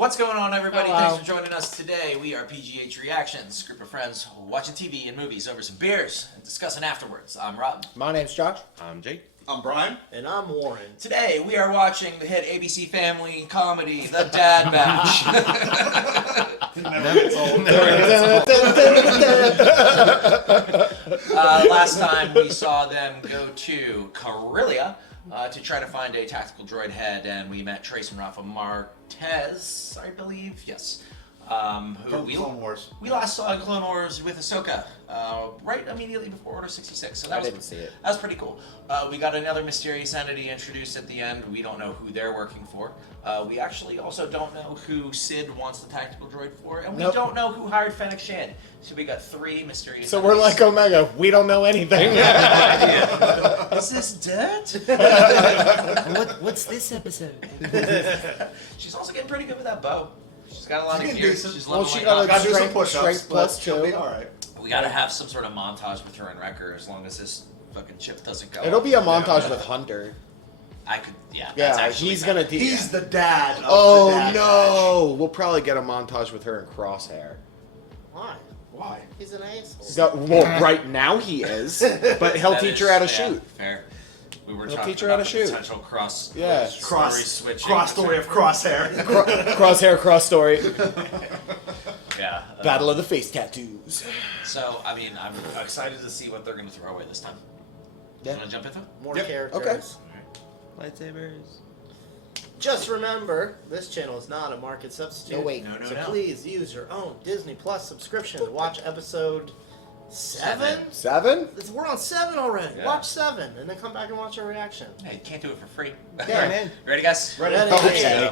What's going on, everybody? Hello. Thanks for joining us today. We are PGH Reactions, group of friends watching TV and movies over some beers and discussing afterwards. I'm Rob. My name's Josh. I'm Jake. I'm Brian. And I'm Warren. Today we are watching the hit ABC family comedy, The Dad Batch. Last time we saw them go to Corellia to try to find a tactical droid head, and we met Trace and Rafa Marquez, I believe. Yes. Who From Clone Wars. We last saw in Clone Wars with Ahsoka, right immediately before Order 66. So that I was, didn't see it. That was pretty cool. We got another mysterious entity introduced at the end. We don't know who they're working for. We actually also don't know who Sid wants the tactical droid for, and we don't know who hired Fennec Shand. So we got three mysterious So entities. we're like Omega. We don't know anything. Is this dirt? What's this episode? She's also getting pretty good with that bow. She's got a lot of She's gear. decent. She's Well, leveling she got up. a Gotta do some strength, push-ups, strength but plus she'll be 2. alright. We gotta have some sort of montage with her and Wrecker as long as this fucking chip doesn't go. It'll be a montage with Hunter. I could, yeah. Yeah, that's actually he's better. gonna. He's the dad of Oh the dad no! We'll probably get a montage with her in Crosshair. Why? Batch. Why? He's an asshole. So, well, right now he is, but he'll That teach is- her how to yeah, shoot. Fair. We were He'll talking teach her how about to the shoot. potential cross. Yeah. story switching. Cross story of Crosshair. Crosshair, cross story. Yeah. Battle of the face tattoos. So I mean, I'm excited to see what they're gonna throw away this time. Yeah. You wanna jump into? More Yep. characters. Lightsabers. Just remember, this channel is not a market substitute. No, wait. No, no, So no. please use your own Disney Plus subscription to watch episode 7. 7? We're on 7 already. Yeah. Watch 7 and then come back and watch our reaction. Hey, you can't do it for free. Yeah, man. Ready, guys? Ready? Okay.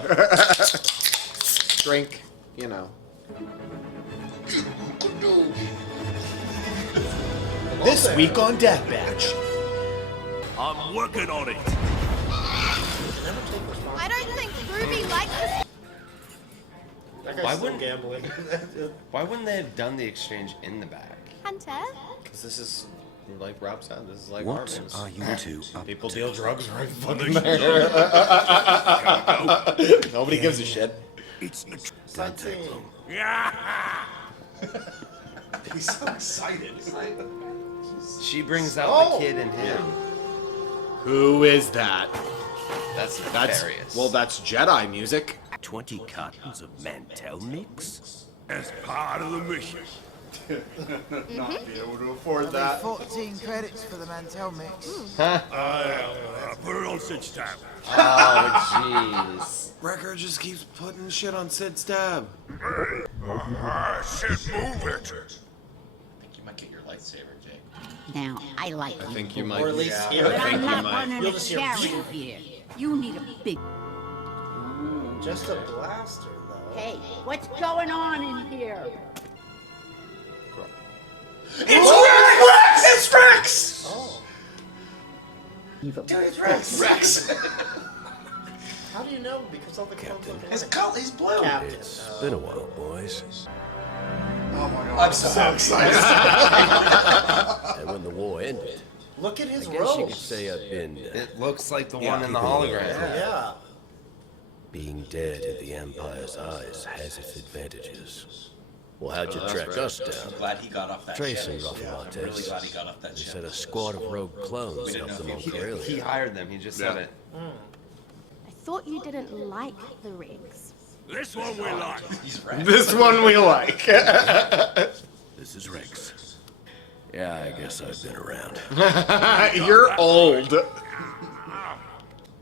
Drink, you know. This week on Dad Batch. I'm working on it. Never take responsibility. I don't think Ruby likes this. That guy's Why still wouldn't- gambling. Why wouldn't they have done the exchange in the back? Hunter. Because this is, like Rob said, this is like What Armin's. are you two up People to? deal drugs right fucking there. Nobody gives a shit. It's the tr- Sightseeing. He's so excited. She brings out Oh! the kid in him. Who is that? That's That's nefarious. well, that's Jedi music. 20 cartons of Mantel mix? As part of the mission. Not be able to afford Only that. 14 credits for the Mantel mix. Put it on Sid's tab. Oh, jeez. Wrecker just keeps putting shit on Sid's tab. Sid, move it. I think you might get your lightsaber, Jake. Now, I like I you, think you Or might. at least Yeah, hear I it. but think I'm you not might. running You'll a just hear chariot here. You need a big... Just a blaster, though. Hey, what's going on in here? It's Rex! Oh. Dude, it's Rex! Rex! How do you know? Because all the clones look His alike. color, he's blue. Captain. It's been a while, boys. Oh my god. I'm so excited. And when the war ended, Look at his I guess you could robes. say I've been It looks like the Yeah, one in the people hologram. Yeah. being dead in the Empire's eyes has its advantages. Well, how'd you that's track right. us down? Glad he got off that Trace ship. and Rafa I'm Marquez. really glad he got off that They ship. said a squad of rogue clones didn't helped know them on if he- Corellia. He hired them. He just said Yeah. it. I thought you didn't like the Regs. This one we like. He's Rex. This one we like. This is Rex. Yeah, I guess I've been around. You're old.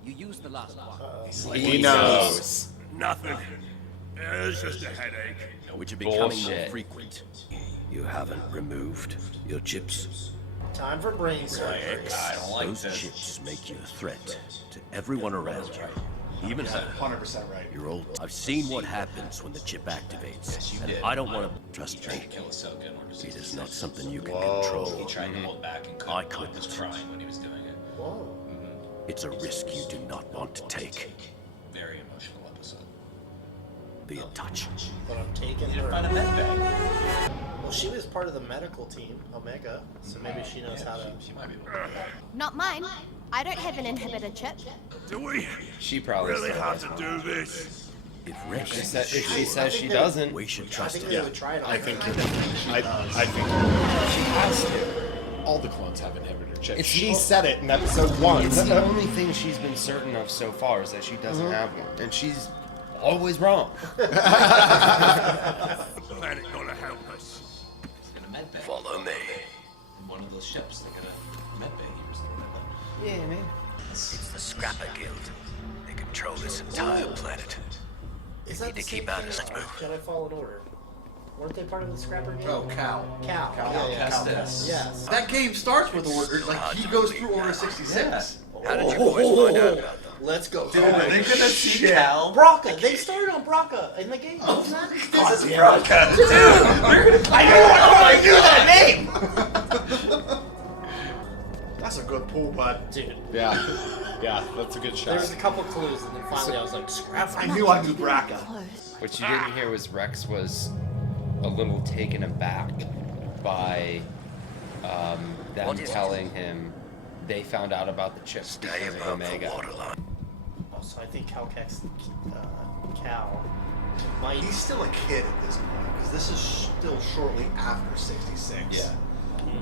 You used the last one. He knows. Nothing. It's just a headache. Which are becoming more Bullshit. frequent. You haven't removed your chips. Time for brain surgery. I don't like Those this. chips make you a threat to everyone around you. Even her. 100% right. You're old. I've seen what happens when the chip activates. Yes, you and did. I don't want to trust Tried me. to kill Ahsoka in Order It 66. is not something you can He control. tried to hold back and I couldn't. He was couldn't. crying when he was doing it. Whoa. It's a risk you do not want to take. Very emotional episode. Be in touch. But I'm taking You didn't her. find a med bag. Well, she was part of the medical team, Omega, so maybe she knows how to. She might be able to. Not mine. I don't have an inhibitor chip. Do we She probably really said have it. to do this? If Rex If is she sure, says she doesn't, we should I trust think her. they would try it on I her. think I think she has to. All the clones have inhibitor chips. It's She all- said it in episode 1. it's the only thing she's been certain of so far is that she doesn't have one, and she's always wrong. It's in a med bay. Follow me. In one of those ships, they got a med bay here. So Yeah, man. It's the Scrapper Guild. They control this entire planet. Is that Need the to same keep out thing as as move. Jedi Fallen Order? Weren't they part of the Scrapper game? Oh, Cal. Cal. Cal Kestis. Yes. That game starts with Order, like, he goes through Order 66. How did you boys find out about them? Let's go. Dude, are they gonna see Cal? Braca. They started on Braca in the game. This is Braca. Dude, I knew that name! That's a good pull, bud. Dude, Yeah, that's a good shot. there's a couple clues, and then finally I was like, Scrapper. I knew Braca. What you didn't hear was Rex was a little taken aback by them What is it? telling him they found out about the chips Stay because of above the Omega. waterline. Also, I think Cal might. He's still a kid at this point, because this is still shortly after 66. Yeah.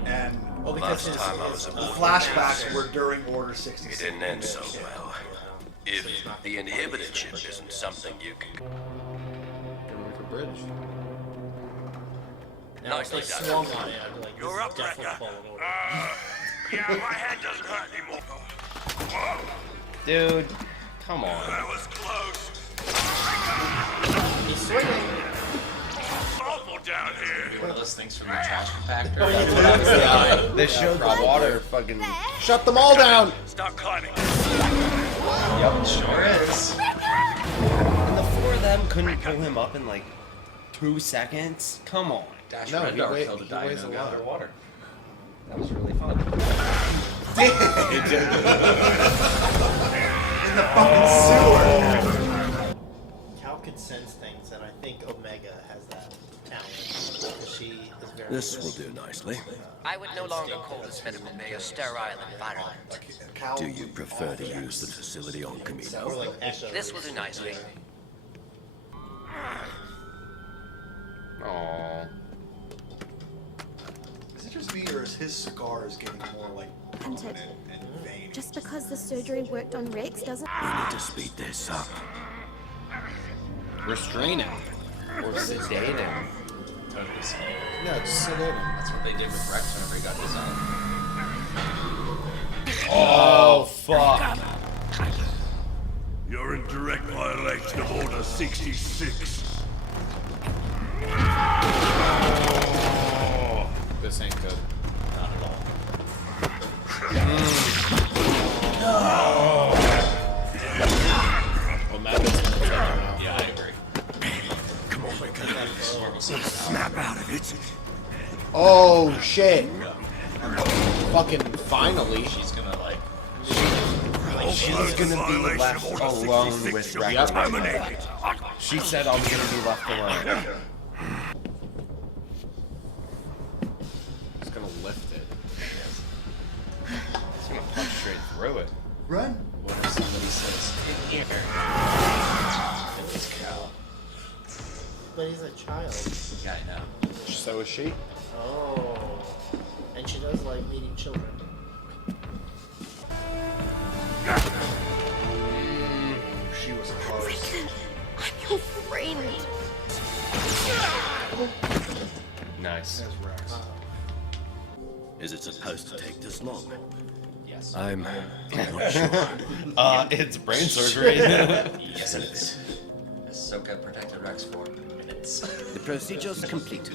And Well, because Last time I was the aboard, flashbacks were during Order it 66. didn't end so well. If the inhibitor chip isn't something you can... Bridge. Now, if they Nicely swung done. on it, I'd be like, this You're is up, definitely Wrecker. Fallen Order. Yeah, my head doesn't hurt anymore. Dude, come on. That was close. He's swinging. Awful down here. One of those things from the trash compactor. Oh, That's what I was thinking. They showed the water fucking. Shut them all down! Start climbing. Yep. Sure is. And the four of them couldn't pull him up in like 2 seconds? Come on. Dash No, Red he Dog weighs- killed a he weighs a dino lot. underwater. That was really fun. Cal could sense things, and I think Omega has that talent. Because she is very. This will do nicely. I would no longer call this medical bay a sterile environment. Cal, Do you prefer to use the facility on Or Camino? like Echo. This will do nicely. Aww. Is it just me, or is his cigars getting more like prominent and veiny? Just because the surgery worked on Rex doesn't. We need to speed this up. Restrain him. Or sedate him. Totally scared. No, just sedate him. That's what they did with Rex whenever he got his own. Oh, fuck. You're in direct violation of Order 66. This ain't good. Not at all. Well, Matt is gonna check him out. Yeah, I agree. Come on, Rick. Sword was so Snap out of it. Oh, shit. Fucking finally. She's gonna like. She's gonna be left alone with Rex. Yep. She said I'm gonna be left alone. He's gonna lift it. He's gonna punch straight through it. Run. What if somebody says, "In here"? And it's Cal. But he's a child. Yeah, I know. So is she. Oh. And she does like meeting children. She was close. I'm your friend. Nice. There's Rex. Is it supposed to take this long? Yes. I'm not sure. It's brain surgery. Yes, it is. Ahsoka protected Rex for minutes. The procedure's complete.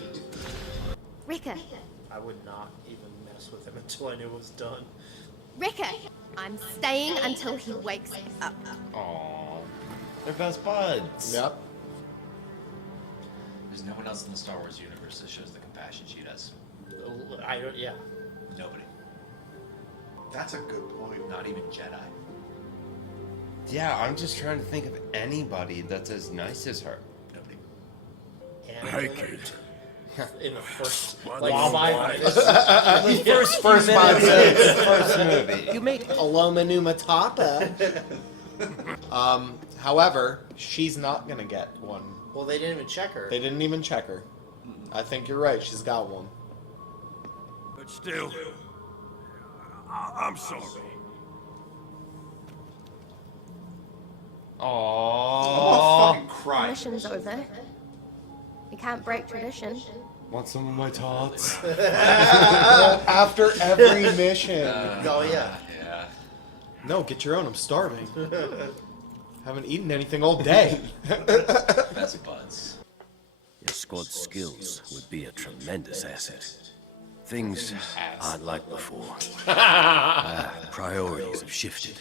Wrecker. I would not even mess with him until I knew it was done. Wrecker. I'm staying until he wakes up. Aww. They're best buds. Yep. There's no one else in the Star Wars universe that shows the compassion she does. Yeah. Nobody. That's a good point. Not even Jedi. Yeah, I'm just trying to think of anybody that's as nice as her. Nobody. And kid. in the first Wow, First 5 minutes. First movie. You made Aloma Numatapa. However, she's not gonna get one. Well, they didn't even check her. They didn't even check her. I think you're right. She's got one. But still, I'm sorry. Oh, fucking cry. Mission's over. You can't break tradition. want some of my tots? After every mission. Oh, yeah. Yeah. No, get your own. I'm starving. Haven't eaten anything all day. Best buds. Your squad's skills would be a tremendous asset. Things aren't like before. Priorities have shifted.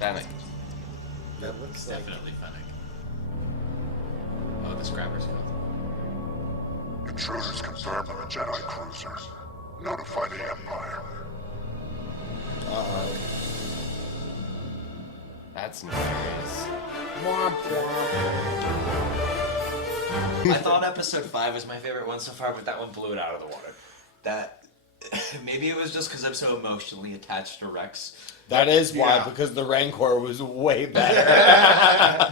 Fennec. That looks like... Definitely Fennec. Oh, the scrappers come. Intruders confirmed on a Jedi cruiser. Notify the Empire. That's nefarious. I thought episode 5 was my favorite one so far, but that one blew it out of the water. That maybe it was just because I'm so emotionally attached to Rex. That is why, Yeah. because the Rancor was way better.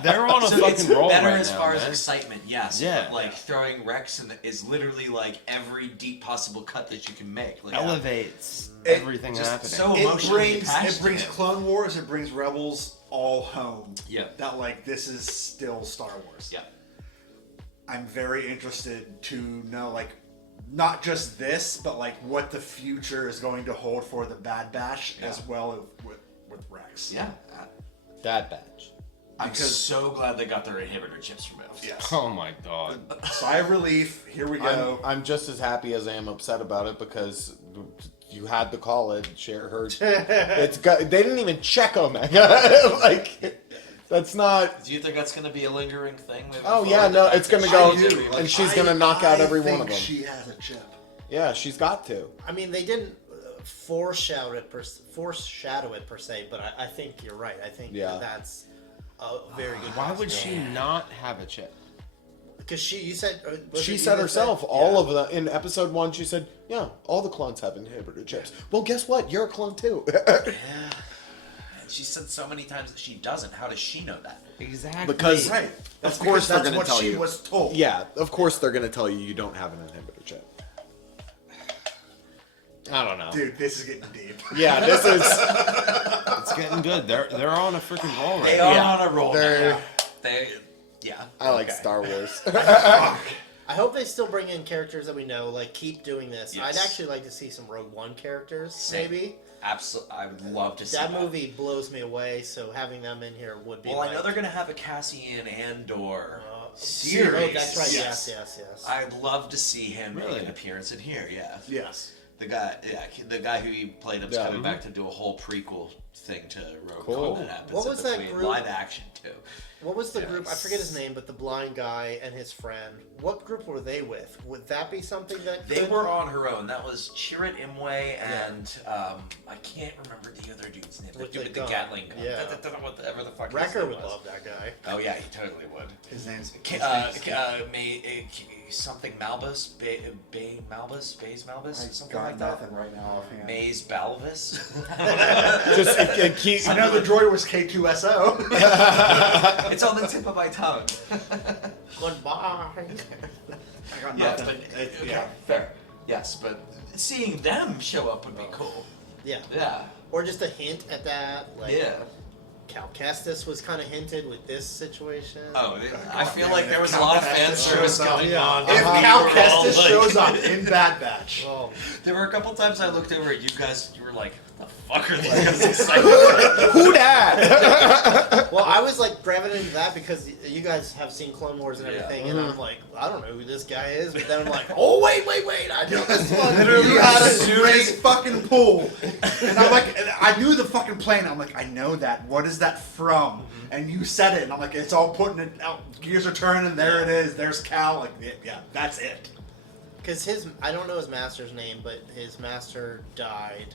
They're on a So it's fucking roll better right as now, far as man. excitement, yes. Yeah. But like throwing Rex is literally like every deep possible cut that you can make. Like, Elevates It everything just happening. so It emotionally brings attached to it. Clone Wars, it brings Rebels all home. Yeah. That like this is still Star Wars. Yeah. I'm very interested to know like not just this, but like what the future is going to hold for the Bad Batch as well with Rex. Yeah. That badge. I'm Because- so glad they got their inhibitor chips removed. Yes. Oh my god. Sigh of relief. Here we go. I'm just as happy as I am upset about it because you had to call it. Share her. It's got. They didn't even check Omega. Like, that's not. Do you think that's going to be a lingering thing? moving Oh forward? yeah, no, it's gonna go, I do. and she's gonna knock out every one think of them. She has a chip. Yeah, she's got to. I mean, they didn't foreshadow it per se, but I think you're right. I think Yeah. that's a very good. Why would she not have a chip? Because you said She said herself, all of the in episode 1. She said, "Yeah, all the clones have inhibitor chips." Well, guess what? You're a clone too. And she said so many times that she doesn't. How does she know that? Exactly. Because Right. That's of course because they're that's gonna what tell she you. was told. Yeah, of course they're gonna tell you you don't have an inhibitor chip. I don't know. Dude, this is getting deep. Yeah, this is. It's getting good. They're on a freaking roll right They now. are Yeah. on a roll. They're- now. They, yeah. I like Okay. Star Wars. I hope they still bring in characters that we know. Like, keep doing this. Yes. I'd actually like to see some Rogue One characters, Same. maybe. Absolutely, I would love to see That movie blows me away, so having them in here would be. Well, I like, know they're gonna have a Cassian Andor series. series. Oh, that's right. Yes. Yes. I'd love to see him make Really? an appearance in here. Yeah. Yes. The guy who he played up's Yeah. coming back to do a whole prequel thing to Rogue Cool. One that happens. What in was that between, group? Live action too. What was the group? I forget his name, but the blind guy and his friend. What group were they with? Would that be something that They could- were on her own. That was Chirrut Imwe and I can't remember the other dude's name. The With dude the with the gun. Gatling gun. Yeah. Whatever the fuck. his Wrecker name would was. love that guy. Oh yeah, he totally would. His name's Something Malbus, Bay Malbus, Bays Malbus, I something got like that. nothing right now offhand. Maze Balvis. Just keep. I know the droid was K2SO. It's on the tip of my tongue. Goodbye. I got Yeah, nothing. but okay, Yeah. fair. Yes, but seeing them show up would be cool. Yeah. Yeah. Or just a hint at that. Like, Yeah. Cal Kestis was kind of hinted with this situation. Oh, I feel like there was a lot of fan service going on. If We Cal were all Kestis like- shows up in Bad Batch, Oh, There were a couple times I looked over at you guys. You were like, "What the fuck are these guys excited?" Who dat? well, I was like gravitating to that because you guys have seen Clone Wars and Yeah. everything, and I'm like, I don't know who this guy is, but then I'm like, oh wait, I know this one. you had a great fucking pull, and I'm like, and I knew the fucking plane. I'm like, I know that. What is that from? And you said it, and I'm like, it's all putting it out. Gears are turning. There it is. There's Cal. Like, yeah, that's it. Because I don't know his master's name, but his master died.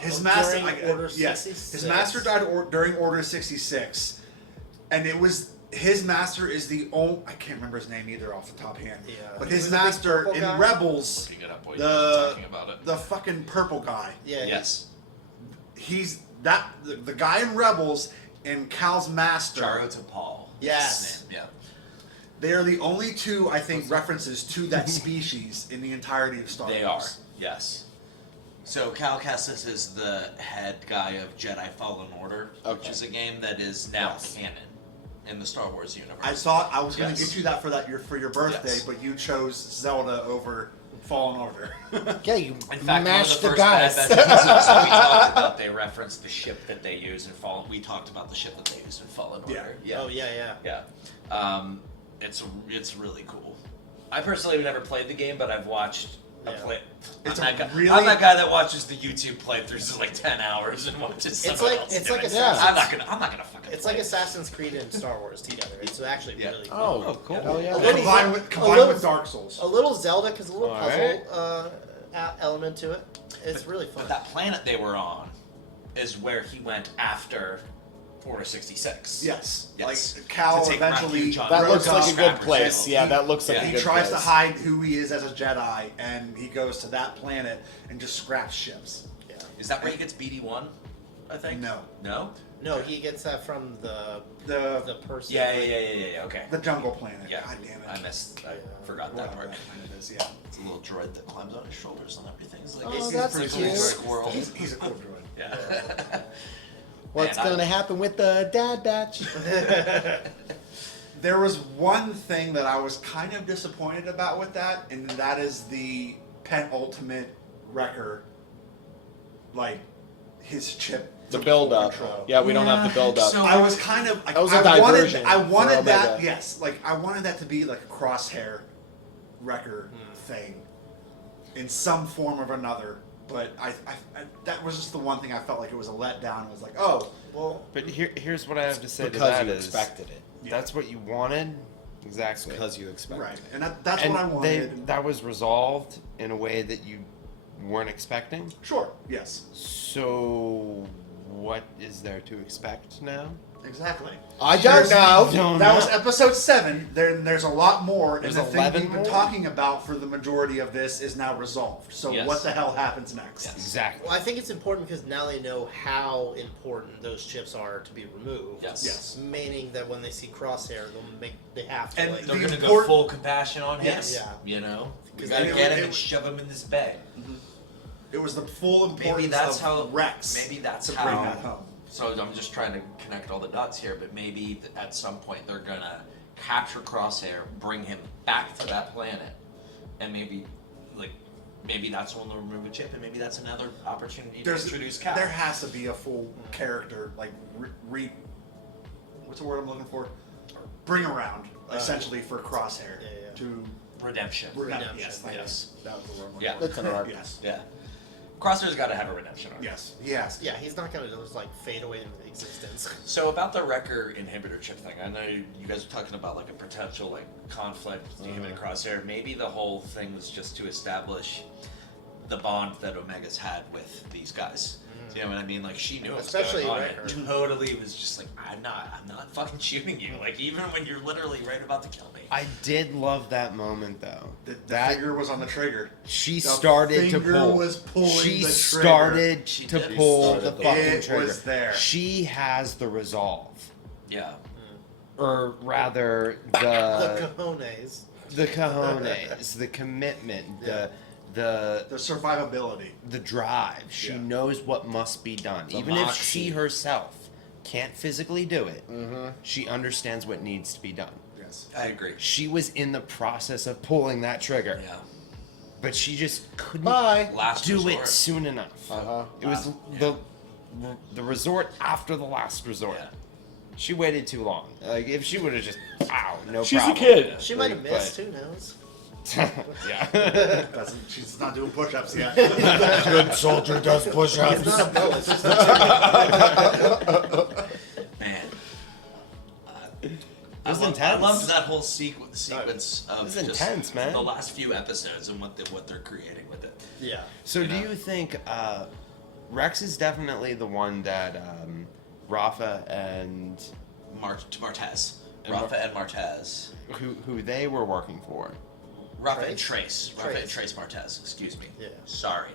His master, during Order 66. his master died during Order 66, and it was his master is the only. I can't remember his name either off the top hand. Yeah. But He his was the big master purple in guy? Rebels, Looking it up while you guys are talking about it. the fucking purple guy. Yeah. Yes. he's the guy in Rebels and Cal's master. Jaro to Paul. Yes. Yeah. They are the only two, I think, references to that species in the entirety of Star Wars. They are. Yes. So Cal Kestis is the head guy of Jedi Fallen Order, which is a game that is now canon in the Star Wars universe. I thought I was going to get you that for your birthday, but you chose Zelda over Fallen Order. Yeah, you In fact, mashed one the of the first guys. Bad Batch episodes that we talked about, they referenced the ship that they use in Fallen. We talked about the ship that they used in Fallen Order. Oh yeah. Yeah. It's really cool. I personally have never played the game, but I've watched. I'm that guy that watches the YouTube playthroughs of like 10 hours and watches someone else. It's do like it. Assassin's. I'm not gonna fucking. It's like Assassin's Creed and Star Wars together. It's actually really cool. Oh, cool. Hell yeah. Combined with Dark Souls. A little Zelda, because a little puzzle element to it. It's really fun. But that planet they were on is where he went after Order 66. Yes. Yes. Like Cal To take eventually. refuge on That grows looks like up. a good place. Yeah, that looks like a He good tries place. to hide who he is as a Jedi, and he goes to that planet and just scraps ships. Yeah. Is that where he gets BD-1? I think. No. No. No, he gets that from the person. Yeah. Okay. The jungle planet. Yeah. God damn it. I forgot that part. Whatever planet is, yeah. It's a little droid that climbs on his shoulders and everything. It's like, Oh, he's that's a pretty cute. cool squirrel. He's a cool droid. Yeah. What's Man, going to happen with the Dad Batch? There was one thing that I was kind of disappointed about with that, and that is the penultimate Wrecker, like his chip. The to build full up. control. Yeah, we don't have the build up. So- I was kind of. That was a I diversion I wanted for that. Omega. Yes, like I wanted that to be like a crosshair Wrecker thing, in some form or another. But I that was just the one thing I felt like it was a letdown. It was like, oh, well. But here's what I have to say to Because that you is expected it. that's what you wanted. Exactly. Because you expected Right, it. and that's what I wanted. That was resolved in a way that you weren't expecting. Sure. Yes. So, what is there to expect now? Exactly. I don't know. That was episode 7. There's a lot more, and There's the thing 11 we've been more? talking about for the majority of this is now resolved. So Yes. what the hell happens next? Exactly. Well, I think it's important because now they know how important those chips are to be removed. Yes. Yes. Meaning that when they see Crosshair, they have to. And like, They're The gonna go important- full compassion on him. Yes. Yeah. You know, we Because gotta it- get him it- and shove him in this bag. It was the full importance Maybe that's of how Rex. Maybe that's to how. bring that home. So I'm just trying to connect all the dots here, but maybe at some point they're gonna capture Crosshair, bring him back to that planet, and maybe that's when they'll remove a chip, and maybe that's another opportunity to introduce Cal. There has to be a full character, like what's the word I'm looking for? Bring around, essentially, for Crosshair yeah. to Redemption. Yes, thank Yes. you. That was the word. I'm Yeah. looking That's for. an arc. Yes. Yeah. Crosshair's got to have a redemption arc. Yes. Yes. yeah, he's not gonna just like fade away into existence. So about the Wrecker inhibitor chip thing, I know you guys are talking about like a potential like conflict with him and Crosshair. Maybe the whole thing was just to establish the bond that Omega's had with these guys. Do you know what I mean? Like she knew what was Especially going on. Wrecker. And totally was just like, I'm not fucking shooting you. Like even when you're literally right about to kill me. I did love that moment though. The that finger was on the trigger. she The started to finger pull. was pulling she the trigger. started She to did. pull She the started fucking It trigger. was there. She has the resolve, Yeah. or rather The cojones. the cojones, the commitment, the The survivability. drive. She Yeah. knows what must be done. The Even if moxie. she herself can't physically do it, she understands what needs to be done. Yes. I agree. She was in the process of pulling that trigger, Yeah. but she just couldn't Bye. Last do resort. it soon enough. Uh-huh. It was the resort after the last resort. Yeah. She waited too long. Like if she would have just, no She's problem. a kid. She might have Like, missed. Who knows? Yeah. She's not doing push-ups yet. Good soldier does It's push-ups. not a bill. It's just a Man. It was intense. I loved that whole sequence of was just intense, man. the last few episodes and what they're creating with it. yeah. So do you think Rex is definitely the one that Rafa and Martez. And Rafa and Martez. who they were working for? Ruffin and Trace Martez. Excuse me. Yeah. Sorry.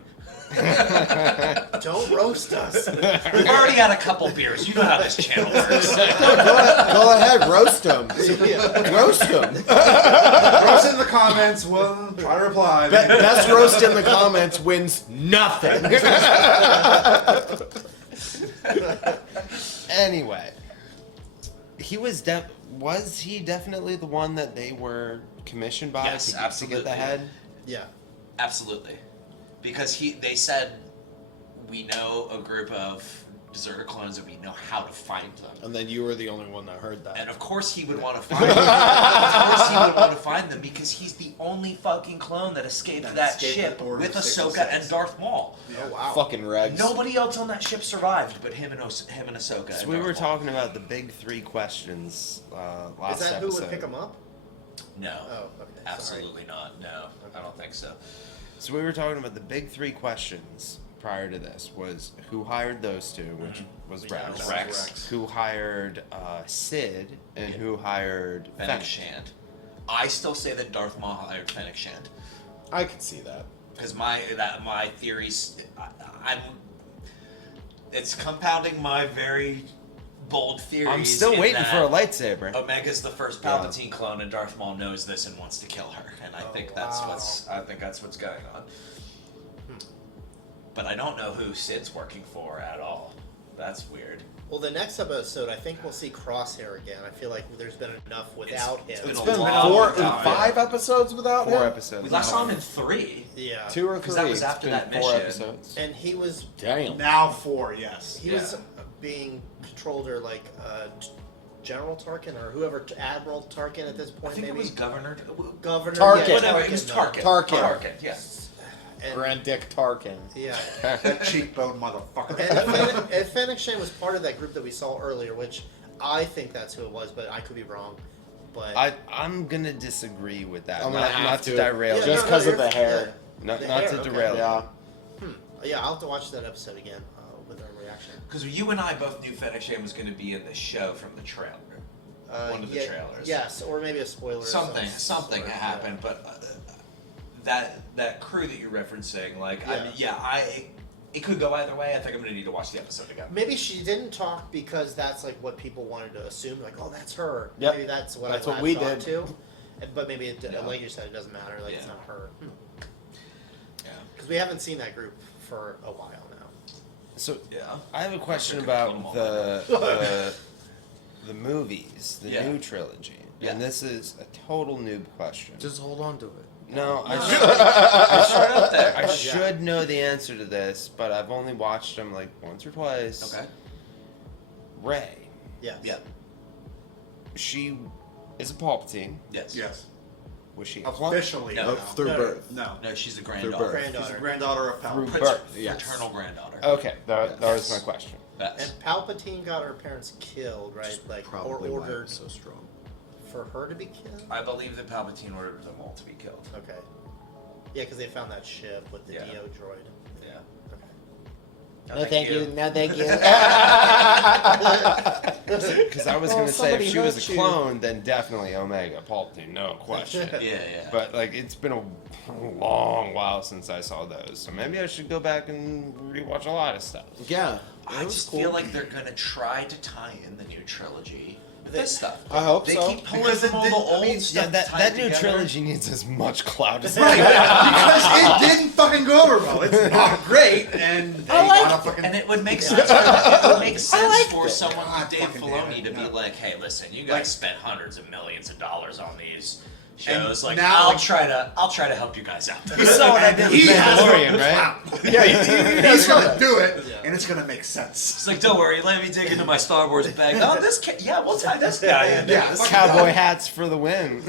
Don't roast us. We've already had a couple beers. You know how this channel works. Go ahead, roast them. Roast them. Roast in the comments. We'll try to reply. Best roast in the comments wins nothing. Anyway, was he definitely the one that they were commissioned by Yes, to absolutely. get the head? Yeah. Absolutely. Because they said, we know a group of deserter clones and we know how to find them. And then you were the only one that heard that. And of course he would want to find them. Of course he would want to find them because he's the only fucking clone that escaped that ship with Ahsoka and Darth Maul. Yeah. Wow. Fucking regs. Nobody else on that ship survived but him and Ahsoka. So and we Darth were Maul. talking about the big three questions last Is that episode. who would pick him up? No. Oh, okay. Absolutely not. No, I don't think so. So we were talking about the big three questions prior to this was who hired those two, which was Rex. Rex. Who hired Sid and who hired Fennec Fennec. Shand. I still say that Darth Maul hired Fennec Shand. I can see that. Because my theories, it's compounding my very bold theories. I'm still in waiting that for a lightsaber. Omega's the first Palpatine clone, and Darth Maul knows this and wants to kill her. And I think that's what's going on. But I don't know who Sid's working for at all. That's weird. Well, the next episode, I think we'll see Crosshair again. I feel like there's been enough without him. It's It's been been a long time. 5 episodes without him? 4 episodes. We last saw him in 3. Yeah. 2 or 3. Because that was after that Been mission. 4 episodes. And he was Damn. Now 4, yes. he was being controlled, or like General Tarkin or whoever, Admiral Tarkin at this I point. think maybe it was Governor. Tarkin. Governor. Yeah, Whatever, it was Tarkin. Tarkin. Yeah. And, Grand Dick Tarkin. yeah. That cheekbone motherfucker. And Fennec Shand was part of that group that we saw earlier, which I think that's who it was, but I could be wrong. But I'm gonna disagree with that. I'm gonna have not to. derail. Yeah, Just no, because of you're- the hair. Not The not hair, to okay. derail. Yeah. Yeah, I'll have to watch that episode again with our reaction. Because you and I both knew Fennec Shand was going to be in the show from the trailer. One of the trailers. Yes, or maybe a spoiler. of Something sort, happened, but that crew that you're referencing, like, it could go either way. I think I'm going to need to watch the episode again. Maybe she didn't talk because that's like what people wanted to assume, like, oh, that's her. Yep. Maybe that's what That's I what we latched on did. to. But maybe, like you said, it doesn't matter. Like, it's not her. Because we haven't seen that group for a while now. So Yeah. I have a question I forget about the the movies, the new trilogy, and this is a total noob question. Just hold on to it. No, I should know the answer to this, but I've only watched them like once or twice. Okay. Rey, Yes. Yeah. she is a Palpatine. Yes. Yes. Was she a clone? Officially. No. Through birth. No. No, she's the Through granddaughter. birth. She's the Granddaughter. granddaughter of Through Palpatine. birth. Yes. Fraternal granddaughter. Okay, that was my question. And Yes. Palpatine got her parents killed, right? Like, or Probably why ordered it's so strong. for her to be killed? I believe that Palpatine ordered them all to be killed. Okay. Yeah, because they found that ship with the Yeah. Dio droid. Yeah. Okay. No, thank you. No, thank you. Because I was going to say, if somebody she was hurt a you. clone, then definitely Omega Palpatine, no question. Yeah. But like, it's been a long while since I saw those, so maybe I should go back and rewatch a lot of stuff. Yeah. I just feel like they're gonna try to tie in the new trilogy with this stuff. I hope they so. keep pulling Because from all the old Yeah, stuff. that tied new together. trilogy needs as much clout as Right. Because it didn't fucking go over well. It's not great, and they gotta fucking. And it would make sense. It would make sense for someone God like Dave fucking damn Filoni it, to be no. like, "Hey, listen, you guys Like- spent hundreds of millions of dollars on these shows. And Like, now, I'll like- try to help you guys out." You saw what I did with He has Mandalorian, no right? clout. Yeah, he's gonna do it, and it's gonna make sense. It's like, don't worry, let me dig into my Star Wars bag. Oh, we'll tie this guy in. Yeah, fucking Cowboy hats for the win.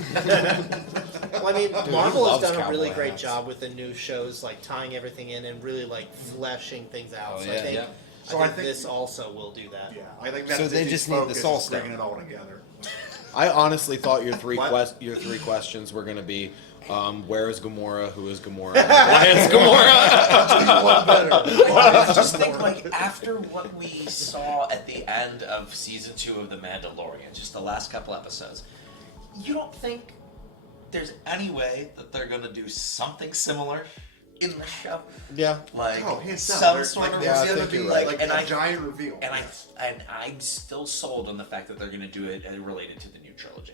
Well, I mean, Marvel has loves done a really cowboy great hats. job with the new shows, like tying everything in and really like fleshing things out. Oh, so yeah. I think, Yeah. So I I think think- this also will do that. Yeah, I think that's So they Disney's just need the focus, Soul is bringing Stone. it all together. I honestly thought your three What? your 3 questions were gonna be, where is Gamora? Who is Gamora? Why is Gamora? I just think, like, after what we saw at the end of season 2 of The Mandalorian, just the last couple episodes, you don't think there's any way that they're gonna do something similar in the show. Yeah. Like hands down. some There's, sort like, of there's reveal. gonna be Like like and a giant reveal. And I'm still sold on the fact that they're gonna do it related to the new trilogy.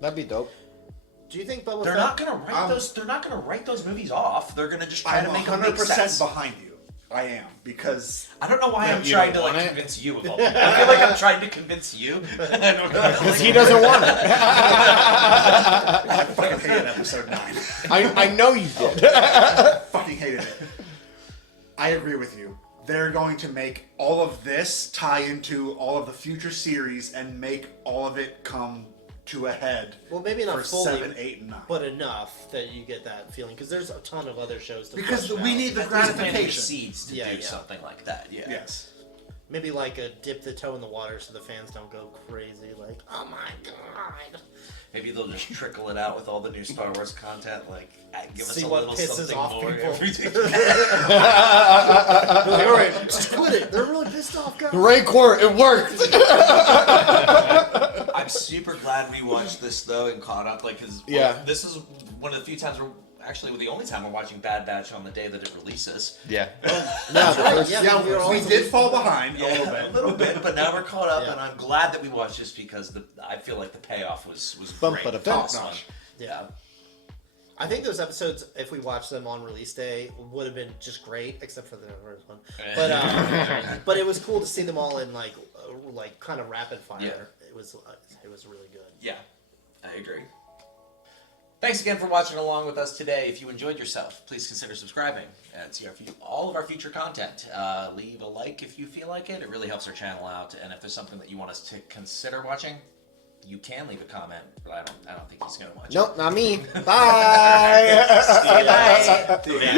That'd be dope. Do you think Boba They're Fett? not gonna write those. They're not gonna write those movies off. They're gonna just try I'm to make them make 100% sense. behind you. I am, because I don't know why I'm you trying to don't like want it? convince you of all. I feel like I'm trying to convince you. I don't know. Because he doesn't want it. I fucking hated episode 9. I know you did. Fucking hated it. I agree with you. They're going to make all of this tie into all of the future series and make all of it come to a head. Well, maybe not for fully, 7, 8, and 9. but enough that you get that feeling. Because there's a ton of other shows to Because flesh we out. need the At least planting the gratification. seeds to do something like that. Yeah. Yes. Maybe like a dip the toe in the water so the fans don't go crazy. Like, oh my god. Maybe they'll just trickle it out with all the new Star Wars content. Like, give us See a what little pisses something off more people. every day. Like, all right, just quit it. They're really pissed off, guys. Right court, it worked. I'm super glad we watched this though and caught up. Like, cause this is one of the few times we're actually the only time we're watching Bad Batch on the day that it releases. Yeah. We did fall behind a little bit. A little bit, but now we're caught up, and I'm glad that we watched this because I feel like the payoff was great. Top notch. Yeah. I think those episodes, if we watched them on release day, would have been just great, except for the first one. But it was cool to see them all in like kind of rapid fire. Yeah. It was really good. Yeah, I agree. Thanks again for watching along with us today. If you enjoyed yourself, please consider subscribing and see all of our future content. Leave a like if you feel like it. It really helps our channel out. And if there's something that you want us to consider watching, you can leave a comment, but I don't think he's gonna watch it. Nope, not me. Bye. See you later.